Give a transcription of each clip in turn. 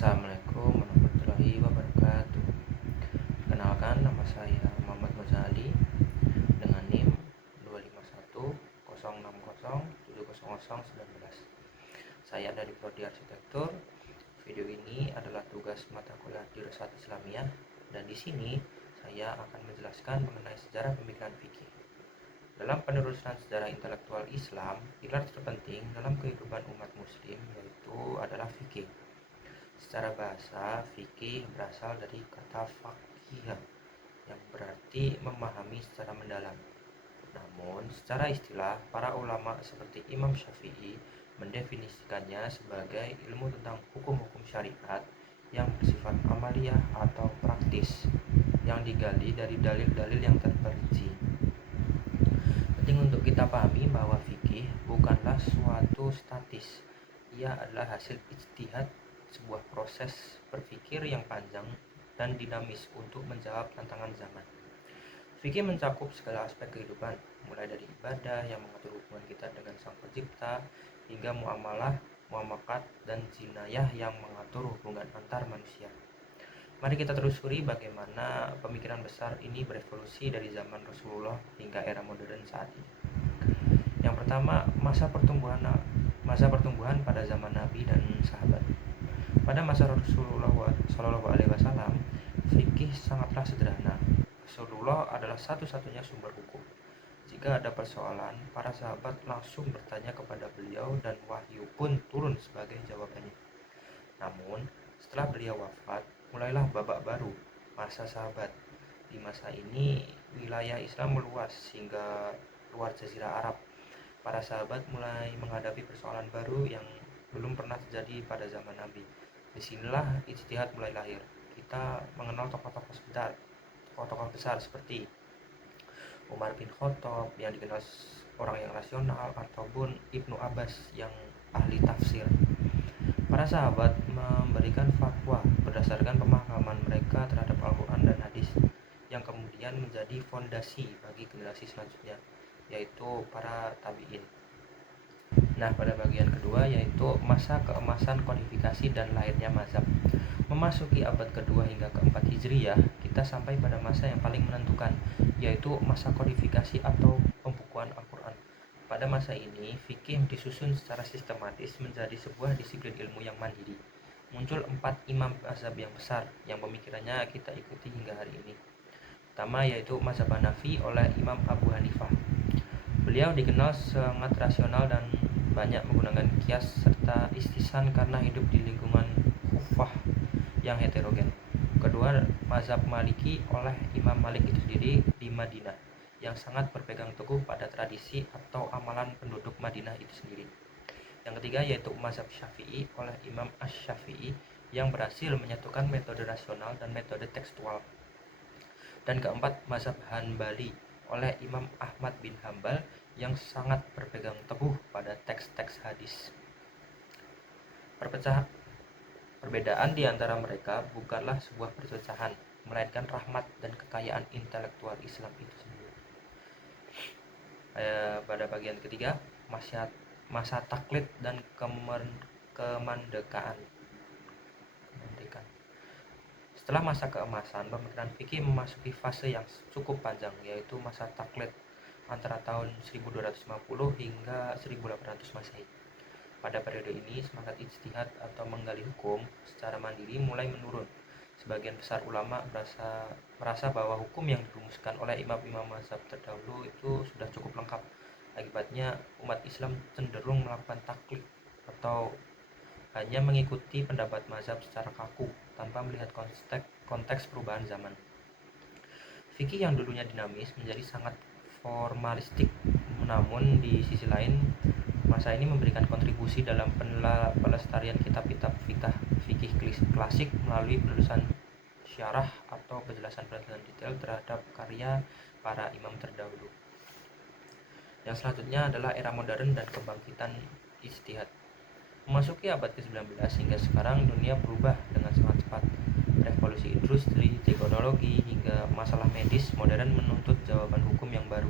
Assalamualaikum warahmatullahi wabarakatuh. Perkenalkan, nama saya Muhammad Muzali dengan NIM 25106070019. Saya dari Prodi Arsitektur. Video ini adalah tugas mata kuliah Jurusan Islamiyah, dan di sini saya akan menjelaskan mengenai sejarah pemikiran fikih. Dalam penelusuran sejarah intelektual Islam, pilar terpenting dalam kehidupan umat muslim yaitu adalah fikih. Secara bahasa, fikih berasal dari kata faqih yang berarti memahami secara mendalam. Namun, secara istilah, para ulama seperti Imam Syafi'i mendefinisikannya sebagai ilmu tentang hukum-hukum syariat yang bersifat amaliyah atau praktis, yang digali dari dalil-dalil yang terperinci. Penting untuk kita pahami bahwa fikih bukanlah suatu statis. Ia adalah hasil ijtihad, sebuah proses berpikir yang panjang dan dinamis untuk menjawab tantangan zaman. Fikih mencakup segala aspek kehidupan, mulai dari ibadah yang mengatur hubungan kita dengan Sang Pencipta, hingga muamalah, muamakat, dan jinayah yang mengatur hubungan antar manusia. Mari kita telusuri bagaimana pemikiran besar ini berevolusi dari zaman Rasulullah hingga era modern saat ini. Yang pertama, masa pertumbuhan pada zaman Nabi dan sahabat. Pada masa Rasulullah SAW, fikih sangatlah sederhana. Rasulullah adalah satu-satunya sumber hukum. Jika ada persoalan, para sahabat langsung bertanya kepada beliau dan wahyu pun turun sebagai jawabannya. Namun, setelah beliau wafat, mulailah babak baru, masa sahabat. Di masa ini, wilayah Islam meluas hingga luar Jazirah Arab. Para sahabat mulai menghadapi persoalan baru yang belum pernah terjadi pada zaman Nabi. Disinilah ijtihad mulai lahir. Kita mengenal tokoh-tokoh besar seperti Umar bin Khattab yang dikenal orang yang rasional, ataupun Ibnu Abbas yang ahli tafsir. Para sahabat memberikan fatwa berdasarkan pemahaman mereka terhadap Al-Quran dan hadis, yang kemudian menjadi fondasi bagi generasi selanjutnya, yaitu para tabi'in. Nah, pada bagian kedua yaitu masa keemasan kodifikasi dan lahirnya mazhab. Memasuki abad kedua hingga keempat Hijriyah, kita sampai pada masa yang paling menentukan, yaitu masa kodifikasi atau pembukuan Al-Quran. Pada masa ini, fikih disusun secara sistematis menjadi sebuah disiplin ilmu yang mandiri. Muncul 4 imam mazhab yang besar, yang pemikirannya kita ikuti hingga hari ini. Pertama yaitu mazhab Hanafi oleh Imam Abu Hanifah. Beliau dikenal sangat rasional dan banyak menggunakan kias serta istisan karena hidup di lingkungan Kufah yang heterogen. Kedua, mazhab Maliki oleh Imam Malik itu sendiri di Madinah, yang sangat berpegang teguh pada tradisi atau amalan penduduk Madinah itu sendiri. Yang ketiga yaitu mazhab Syafi'i oleh Imam Asy-Syafi'i yang berhasil menyatukan metode rasional dan metode tekstual. Dan keempat, mazhab Hanbali oleh Imam Ahmad bin Hambal yang sangat berpegang teguh pada teks-teks hadis. Perbedaan di antara mereka bukanlah sebuah perpecahan, melainkan rahmat dan kekayaan intelektual Islam itu sendiri. Pada bagian ketiga, masa taklid dan kemandekaan. Setelah masa keemasan, pemikiran fikih memasuki fase yang cukup panjang, yaitu masa taklid antara tahun 1250 hingga 1800 Masehi. Pada periode ini, semangat ijtihad atau menggali hukum secara mandiri mulai menurun. Sebagian besar ulama merasa bahwa hukum yang dirumuskan oleh imam-imam mazhab terdahulu itu sudah cukup lengkap. Akibatnya, umat Islam cenderung melakukan taklid atau hanya mengikuti pendapat mazhab secara kaku tanpa melihat konteks perubahan zaman. Fikih yang dulunya dinamis menjadi sangat formalistik, namun di sisi lain masa ini memberikan kontribusi dalam pelestarian kitab-kitab fikih klasik melalui penulisan syarah atau penjelasan-penjelasan detail terhadap karya para imam terdahulu. Yang selanjutnya adalah era modern dan kebangkitan ijtihad. Memasuki abad ke-19 hingga sekarang, dunia berubah dengan sangat cepat. Revolusi industri, teknologi, hingga masalah medis modern menuntut jawaban hukum yang baru.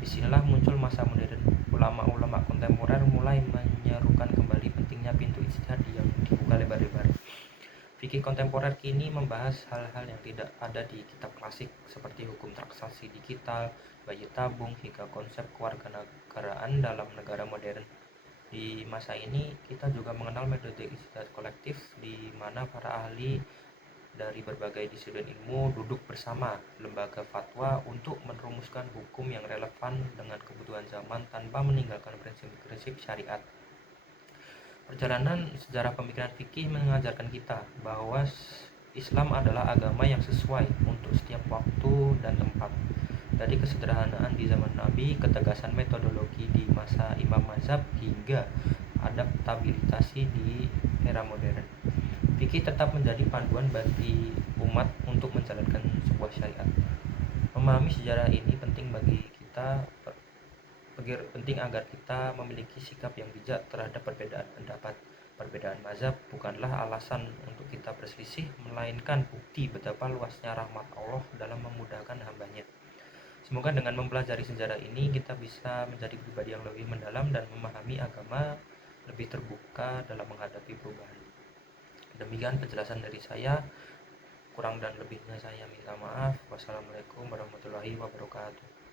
Disinilah muncul masa modern. Ulama-ulama kontemporer mulai menyerukan kembali pentingnya pintu ijtihad yang dibuka lebar-lebar. Fikih kontemporer kini membahas hal-hal yang tidak ada di kitab klasik seperti hukum transaksi digital, bayi tabung, hingga konsep kewarganegaraan dalam negara modern. Di masa ini, kita juga mengenal metode ijtihad kolektif di mana para ahli dari berbagai disiplin ilmu duduk bersama lembaga fatwa untuk merumuskan hukum yang relevan dengan kebutuhan zaman tanpa meninggalkan prinsip-prinsip syariat. Perjalanan sejarah pemikiran fikih mengajarkan kita bahwa Islam adalah agama yang sesuai untuk setiap waktu dan tempat. Dari kesederhanaan di zaman Nabi, ketegasan metodologi di masa Imam Mazhab, hingga adaptabilitas di era modern. Fikih tetap menjadi panduan bagi umat untuk menjalankan sebuah syariat. Memahami sejarah ini penting agar kita memiliki sikap yang bijak terhadap perbedaan pendapat. Perbedaan mazhab bukanlah alasan untuk kita berselisih, melainkan bukti betapa luasnya rahmat Allah dalam memudahkan hambanya. Semoga dengan mempelajari sejarah ini kita bisa menjadi pribadi yang lebih mendalam dan memahami agama lebih terbuka dalam menghadapi perubahan. Demikian penjelasan dari saya. Kurang dan lebihnya saya minta maaf. Wassalamualaikum warahmatullahi wabarakatuh.